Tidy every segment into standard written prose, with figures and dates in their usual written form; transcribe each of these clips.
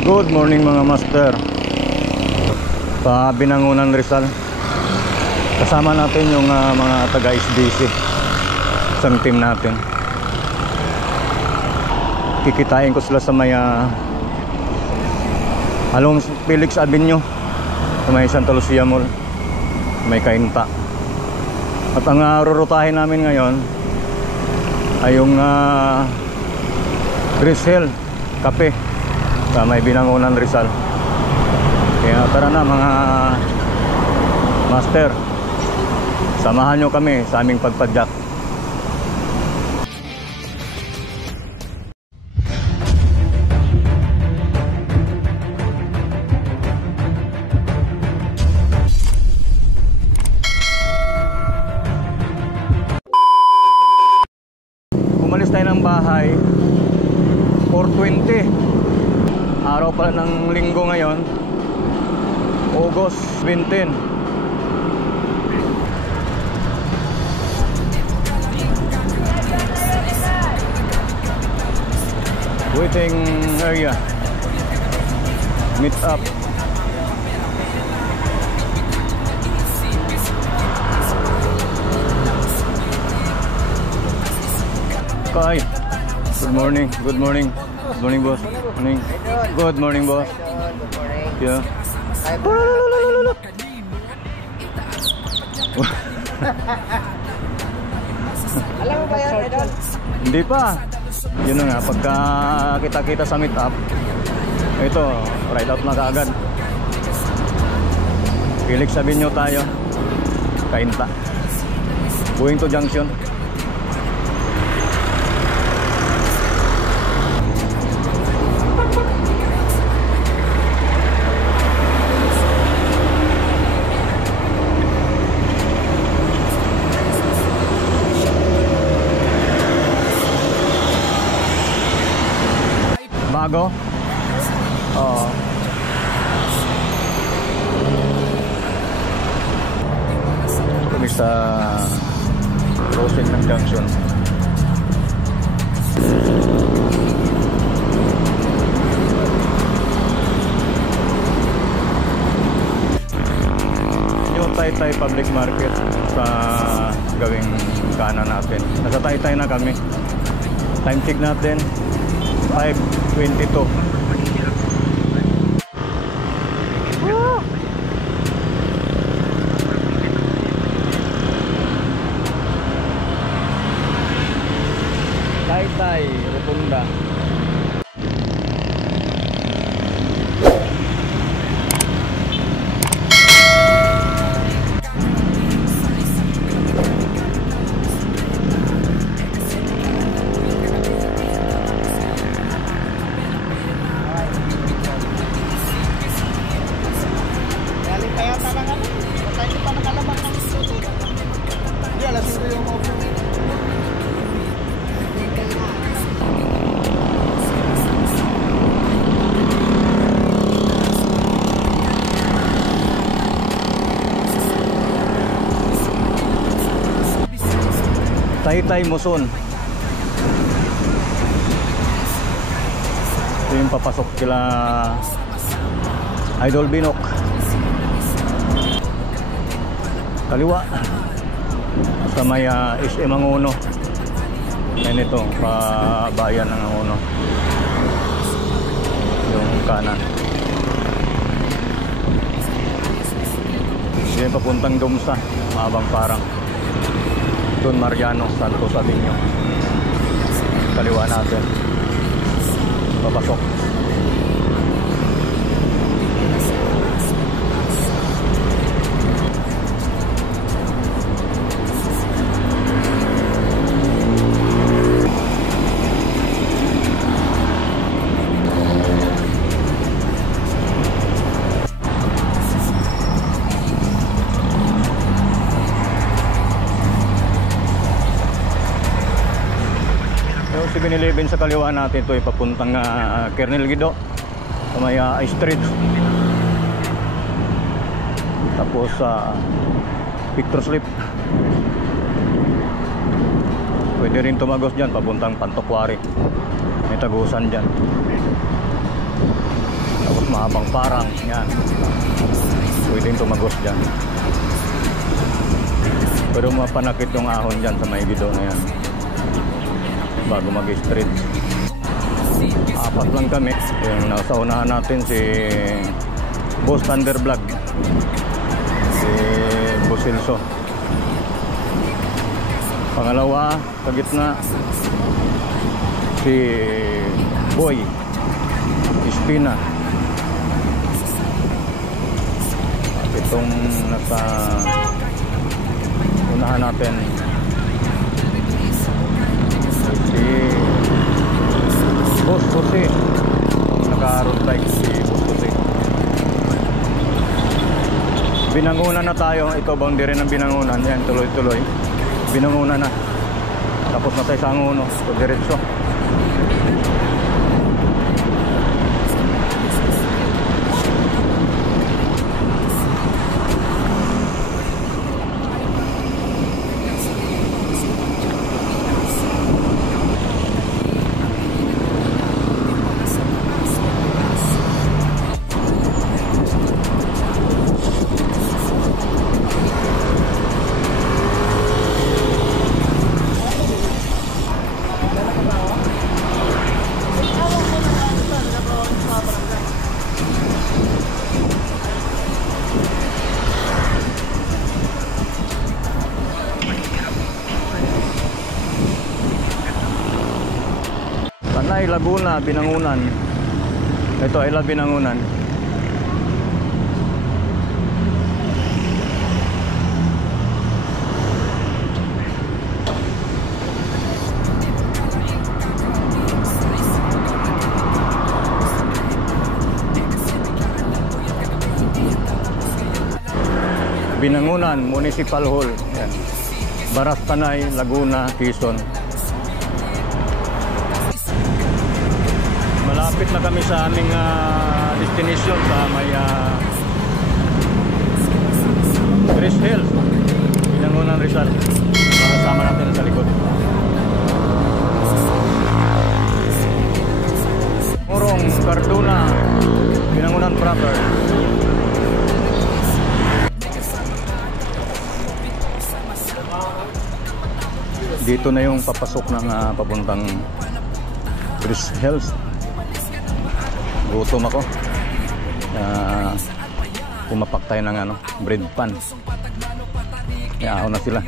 Good morning mga master. Pa Binangonan, Rizal. Kasama natin yung mga taga SDC. Isang team natin. Kikitain ko sila sa may along Felix Avenue, sa may Santa Lucia Mall, may Kainta. At ang rurutahin namin ngayon ay yung Rizal Cafe sa may Binangonan, Rizal. Kaya tara na mga master, samahan nyo kami sa aming pagpadyak. Umalis tayo ng bahay 4:20. Araw pala ng linggo ngayon, August 20. Waiting area, meet up. Kai, good morning, good morning. Good morning, boss. Morning. Good morning, boss. Good morning. Yeah. Alam mo ba yan, Idol? Hindi pa. Yun na nga, pagka kita-kita sa meet up, ito, ride out na kaagad. Felix Avenue tayo, Kainta, going to Junction. Bago? Oo. Kami sa crossing ng junction. Yung Taytay Public Market sa gawing kanan natin. Nasa Taytay na kami. Time check natin 5:22. Taytay Rotunda. Taytay Muson. Ito yung papasok kila Idol Binok. Kaliwa sa may SM Angono. Yan ito, pabayan ng Angono. Yung kanan. Yan papuntang Dumsa, Mabang Parang, Don Mariano, Santos Avenue. Kaliwa natin, papasok. Yung 7-Eleven sa kaliwa natin, ito ay papuntang Kernel Guido sa may Street. Tapos Victor Slip. Pwede rin tumagos dyan papuntang Pantokwari. May tagusan dyan. mahabang parang yan, pwedeng tumagos dyan, pero mapanakit yung ahon dyan sa may gido na yan bago mag-straight. Apat lang kami. Yung nasa unahan natin si Boss Thundervlog, si Boss Silso. Pangalawa sa gitna si Boy Espina. At itong nasa unahan natin si Boss Jose. Naka-road bike si Boss Jose. Binangunan na tayo. Ito boundary ng Binangunan. Yan, tuloy-tuloy. Binangunan na. Tapos na tayo sa Angono. So, diretso. Tanay, Laguna, Binangunan. Ito ay Binangunan. Binangunan Municipal Hall. Yan. Baras, Tanay, Laguna, Quezon. Malapit na kami sa aming destination sa may Chris Hills, Binangunan, Rizal. Makasama natin sa likod. Morong, Cardona, Binangunan proper. Dito na yung papasok ng papuntang Chris Hills. Gutom ako. Pumapak tayo ng bread pan. Iahaw na sila.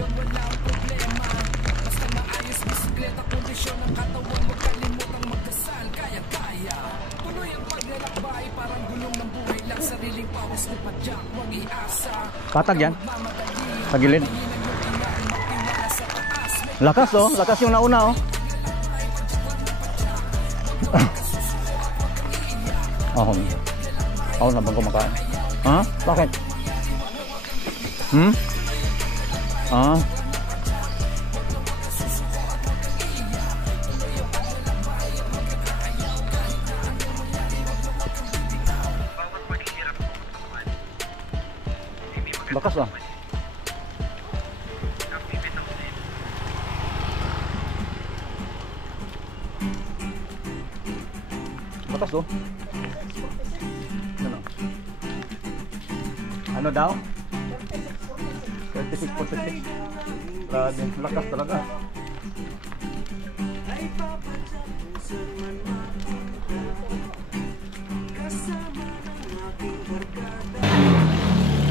Patag yan. Pagilid. Lakas oh. Lakas yung nauna oh. Ahon. Ahon na bang kumakain? Ha? Bakit? Ah? Bakas ah. Bakas oh. Ano daw? 36.6. Grabe, lakas talaga.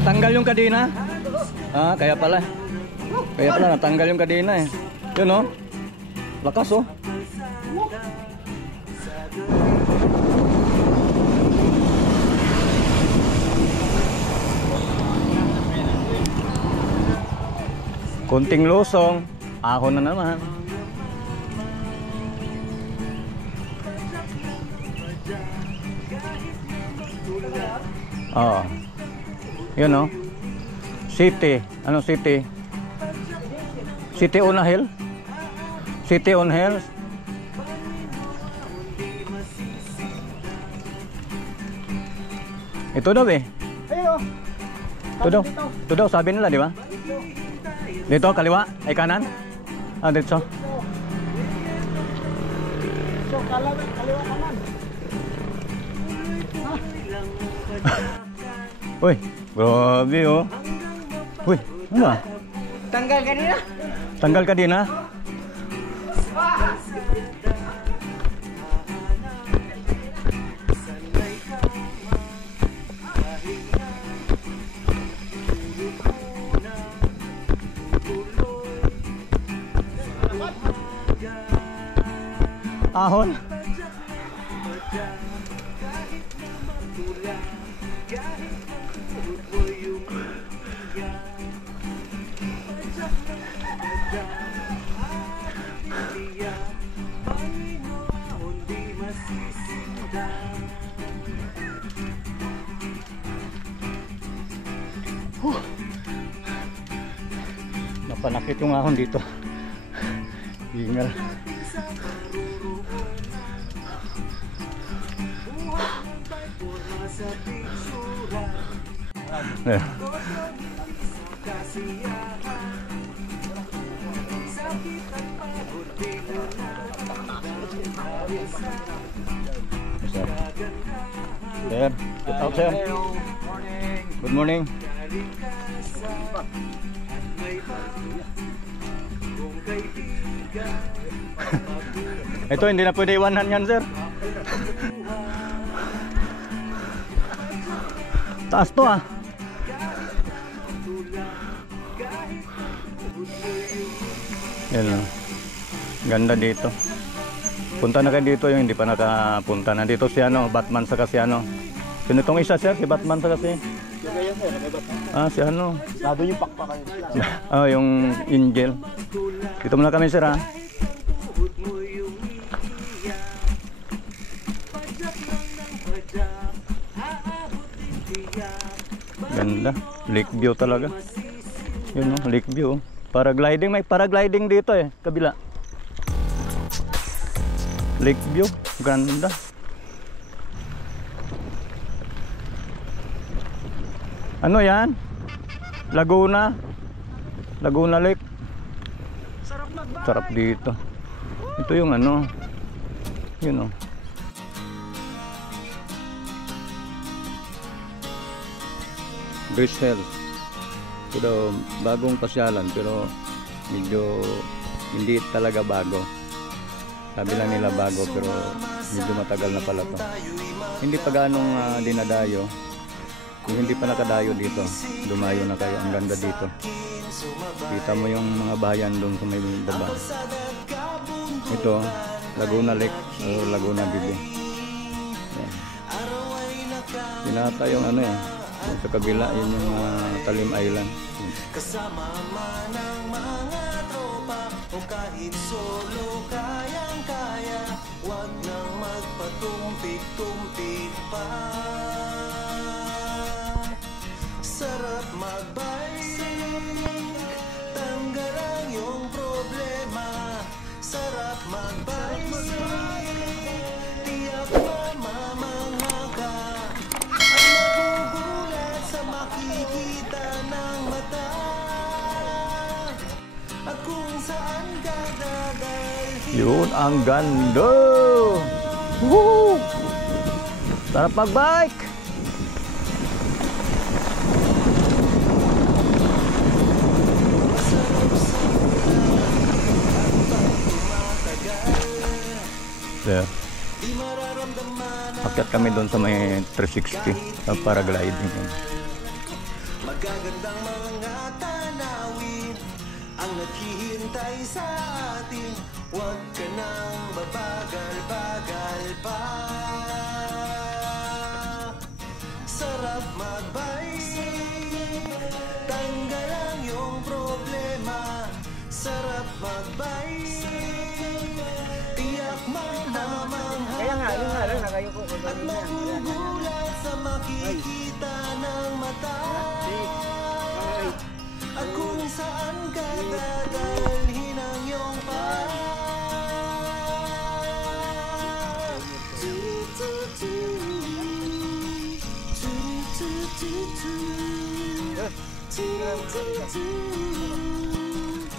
Tanggal yung kadena? Ah, kaya pala. Kaya pala natanggal yung kadena eh. Yun oh. Lakas oh. Kunting lusong, ahon na naman. Oh. Yun oh. City, ano city? City on a hill? City on hills? Ito daw eh. Ito daw sabi nila, di ba? Dito, kaliwa? Ay kanan? Ah, dito. So, kaliwa kanan. Uy, grabe oh. Uy, ano ba? Tanggal kanina. Tanggal ka din ha? Ahon. Napanakit yung ahon dito. Ingal. Yeah. Sir, get out sir. Good morning. Ito hindi na pwede iwanan yan sir. Taas to ah. Yan lang. Ganda dito. Punta na kayo dito yung hindi pa nakapunta. Nandito si ano, Batman sa kasi ano. Sino itong isa sir? Si Batman sa kasi. Ah, si ano. Lado yung pakpakan. Ah, yung Angel. Dito muna kami sir ha. Ganda. Lake view talaga. Yun o, lake view. Paragliding, may paragliding dito eh, kabila. Lake view, ganda. Ano yan? Laguna. Laguna Lake. Sarap dito. Ito yung ano. Yun o. Bristol. Pero bagong pasyalan pero medyo hindi talaga bago. Sabi lang nila bago pero medyo matagal na pala to. Hindi pa ganong dinadayo. Kung hindi pa nakadayo dito, dumayo na kayo. Ang ganda dito. Kita mo yung mga bayan doon sa may baba. Ito, Laguna Lake o Laguna Bibi. Pinata yung ano eh. Sa kabila, yun yung Talim Island. Kasama man ang mga tropa o kahit solo kayang-kaya, wag nang magpatumpik-tumpik pa. Sarap magbike, tanggal ang iyong problema. Sarap magbike, tiyak mamamangha ka. Makikita ng mata at kung saan ka dadalhin. Yun ang ganda. Woo! Sarap mag-bike. There. Akyat kami doon sa may 360 sa paragliding. Magagandang mga tanawin ang naghihintay sa atin. Huwag ka nang babagal-bagal pa. Sarap magbike, tanggal ang iyong problema. Sarap magbike, tiyak mamamangha. Kaya nga, yun nga, nakayuko ko. At magugulat sa makikita ng mata. At kung saan ka dadalhin ang iyong paa.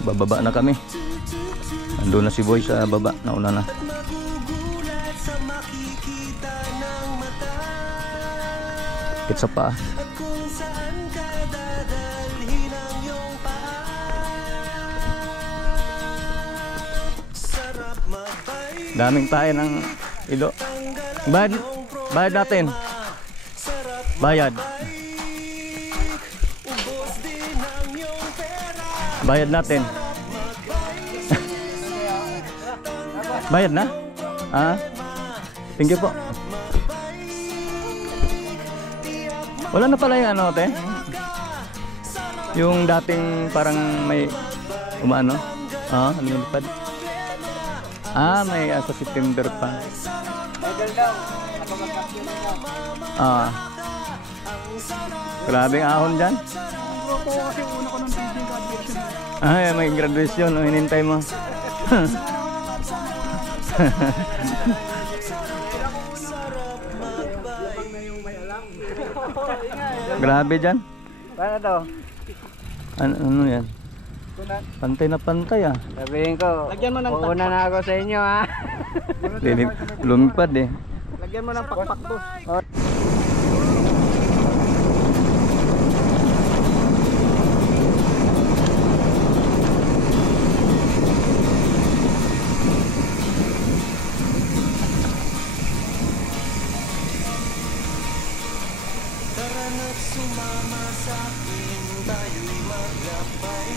Bababa na kami. Andun na si Boy sa baba, nauna na. At magugulat sa makikita ng mata. Sakit sa paa. At kung saan ka dadalhin ang iyong paa. Sarap magbay. Daming tayo ng ido. Bayad natin. Bayad. Ubos din ang iyong pera. Bayad natin. Bayad na? Ah? Thank you po. Wala na pala yung ano, te? Yung dating parang may umano? Ah, ano yung lipad? Ah, may sa September pa. Ah. Grabing ahon dyan. Ay, may graduation. Hinintay mo. Grabe dyan. Paano to? Ano yan? Pantay na pantay ah. Sabihin ko, puuna na ako sa inyo ha. Lumipad eh. Lagyan mo ng pakpak boss. Tara na't sumama sa'kin, tayo'y maglakbay.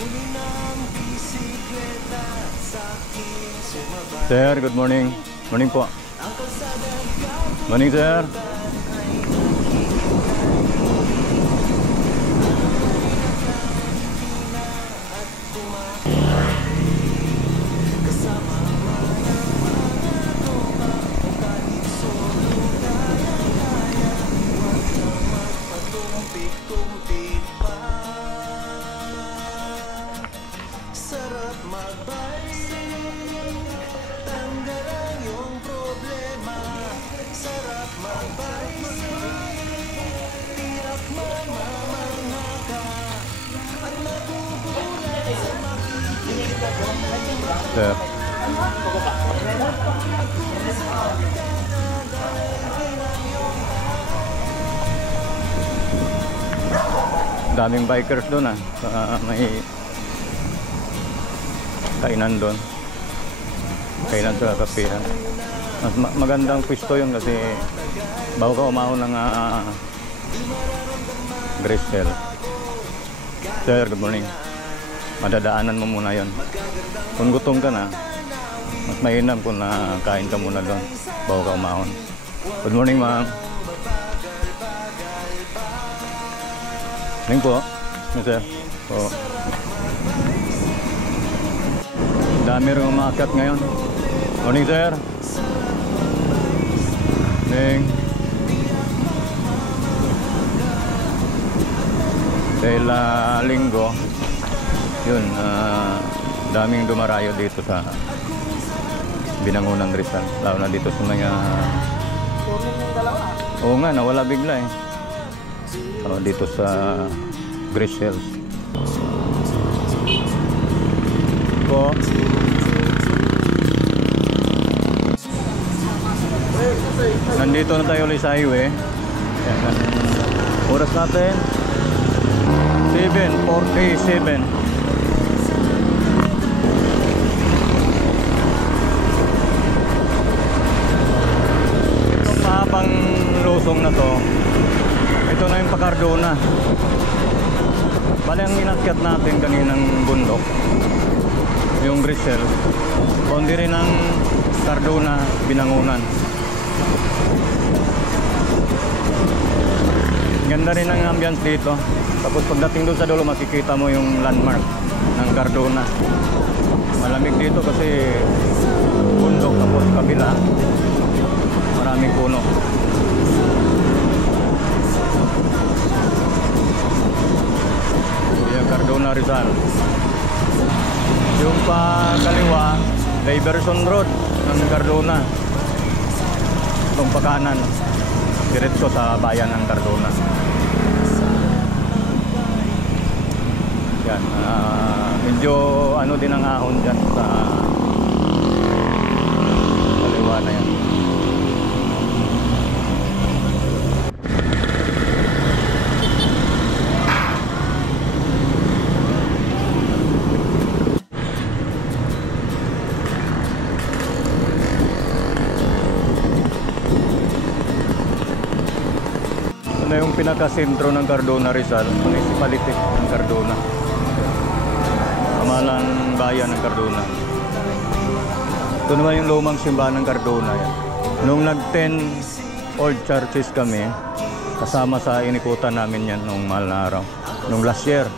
Kunin ang bisikleta sa'kin sumabay. Sir, good morning. Morning po. Morning, sir. Tumpik-tumpik pa. Sarap magbike, tanggal ang iyong problema. Sarap magbike, tiyak mamamangha ka at magugulat sa makikita ko. Sir. Daming bikers doon ah. May kainan doon. Kainan sa kapihan. Mas magandang pwesto yun kasi bago ka umahon ng Grisel. Sir, good morning. Madadaanan mo muna yon. Kung gutom ka na, mas mainam kung kain ka muna doon bago ka umahon. Good morning, ma'am. Morning po. Sir. Po. Dami rin umakyat ngayon. Morning, sir. Morning. Dahil linggo, yun, daming dumarayo dito sa Binangonan Rizal. Lalo na dito sa mga... Oo nga, nawala bigla eh. Dito sa Grisel. Po. Nandito na tayo ulit sa highway. Oras natin 7:47. Itong mahabang lusong na to, ito na yung Pacardona. Bali ang inakyat natin kaninang bundok, yung Grisel, kundi rin ang Cardona, Binangonan. Ganda rin ang ambience dito. Tapos pagdating doon sa dulo, makikita mo yung landmark ng Cardona. Malamig dito kasi bundok, tapos kabila maraming puno. Yung Cardona Rizal. Yung pa kaliwa, Diversion Road ng Cardona. Itong pa kanan, diretso sa bayan ng Cardona. Yan, medyo ano din ang ahon dyan sa kaliwa na yan. Ito na yung pinakasentro ng Cardona, Rizal, municipality ng Cardona. Kamalang bayan ng Cardona. Ito naman yung lumang simbahan ng Cardona. Yan. Nung nag-10 old churches kami, kasama sa inikutan namin yan nung mahal na araw. Nung last year.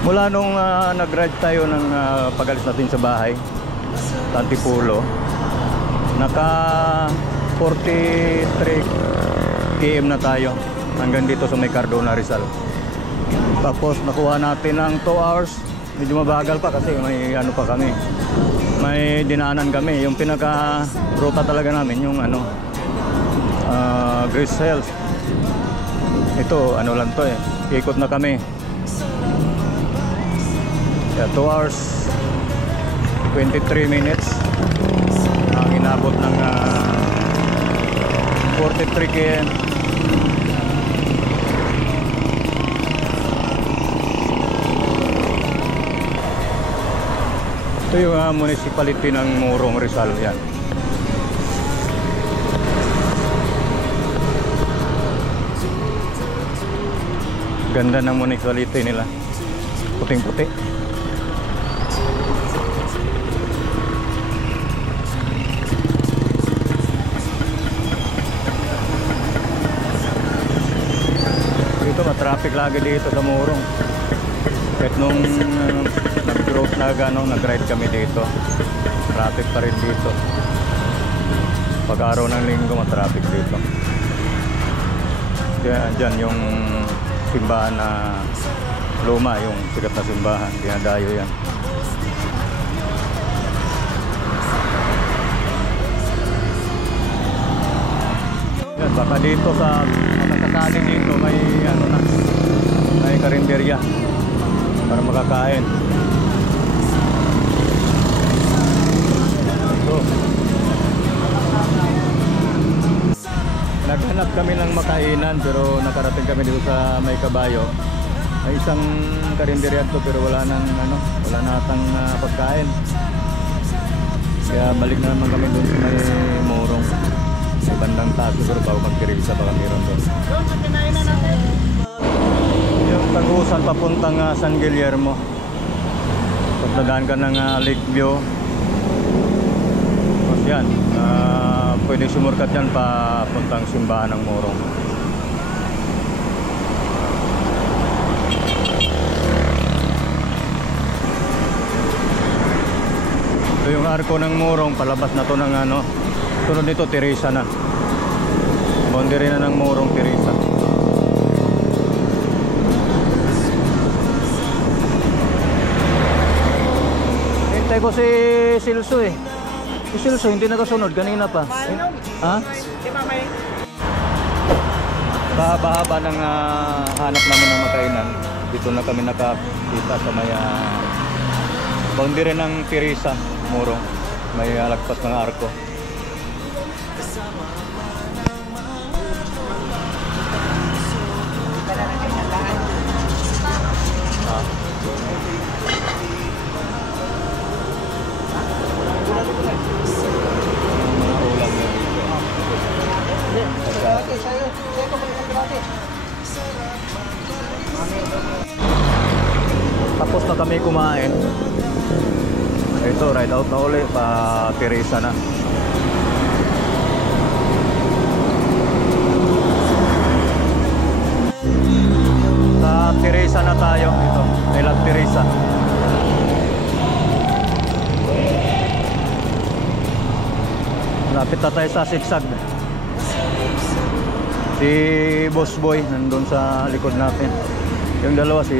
Mula nung nag-ride tayo ng pag-alis natin sa bahay, Antipulo, naka 43 km na tayo hanggang dito sa may Cardona, Rizal. Tapos nakuha natin ng 2 hours. Medyo mabagal pa kasi may ano pa kami, may dinaanan kami. Yung pinaka ruta talaga namin yung ano, Grace Hills. Ito ano lang to eh, ikot na kami. 2 hours 23 minutes ang inabot ng 43 km. Ito yung municipality ng Morong, Rizal. Yan. Ganda ng municipality nila, puting-puti. Traffic lagi dito sa Morong. Kahit nung nag-growth na nag-ride kami dito, traffic pa rin dito. Pag-araw ng linggo matraffic dito. Diyan yung simbahan na luma, yung sikat na simbahan, dinadayo yan. Yan, baka dito sa nakasali dito may ano na, may karinderya para makakain. So, naghanap kami ng makainan pero nakarating kami dito sa may Kabayo. May isang karinderya to pero wala nang ano, wala natang pagkain. Kaya balik na naman kami doon sa may Morong. Sa bandang taas siguro bago mag-Teresa baka meron doon. Yung Tagusan papuntang San Guillermo. Pag nadaan ka ng Lakeview, tapos yan, pwede sumurkat yan papuntang simbahan ng Morong. Ito yung arko ng Morong, palabas na to ng ano. Sunod nito, Teresa na. Boundary na ng Morong, Teresa. Hintay ko si Silso eh. Si Silso hindi nakasunod, kanina pa. Ha? Bahaba ng hanap namin ng makainan. Dito na kami nakakita sa may boundary ng Teresa, Morong. May lagpas ng arko. Tapos na kami kumain. Ito, ride out na ulit pa Teresa na. Sa Teresa na tayo. Ito, I love Teresa. Malapit na tayo sa sigsag. Si Boss Boy nandun sa likod natin. Yung dalawa si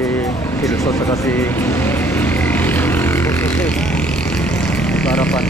Silso saka si Boss Jose sa harapan.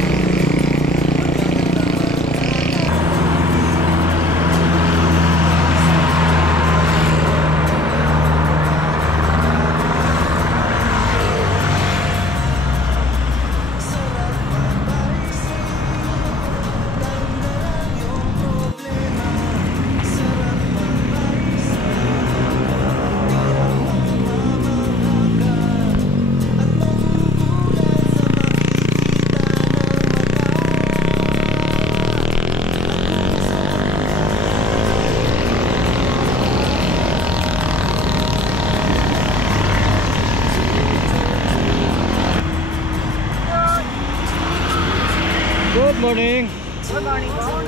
Good morning. Good morning po.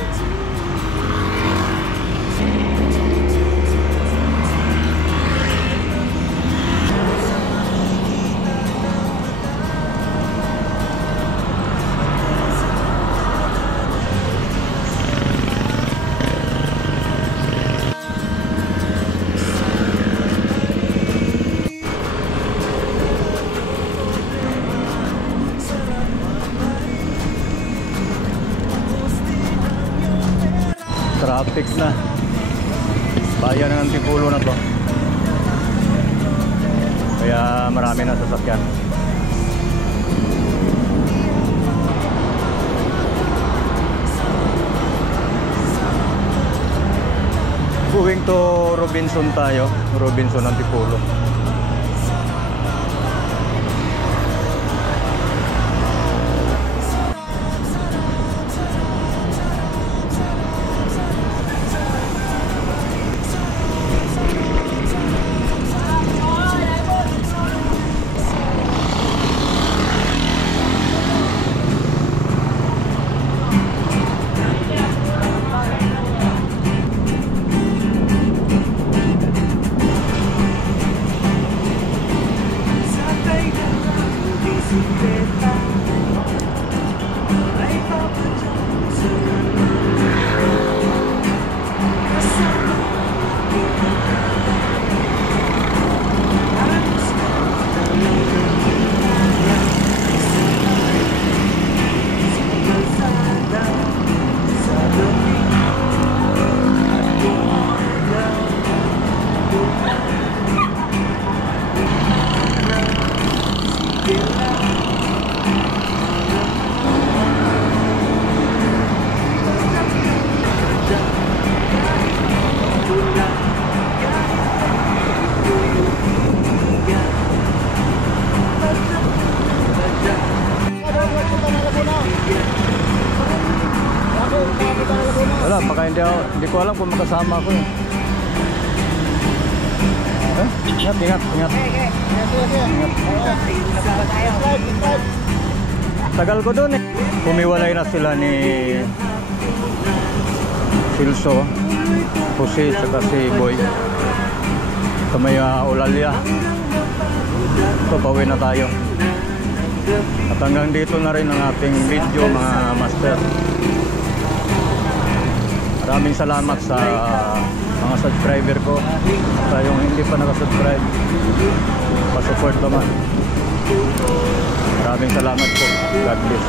Traffic na. Bayan ng Antipolo na to. Kaya marami na sasakyan. Going to Robinson tayo. Robinson Antipolo. Wala, baka hindi ko alam kung makasama ako eh. Ingat, ingat, ingat. Tagal ko dun eh. Pumiwalay na sila ni Silso, Jose, saka si Boy. Sa may Ulalya. So, pauwi na tayo. At hanggang dito na rin ang ating video, mga master. Maraming salamat sa mga subscriber ko at yung hindi pa nakasubscribe, pa-support naman. Maraming salamat po. God bless.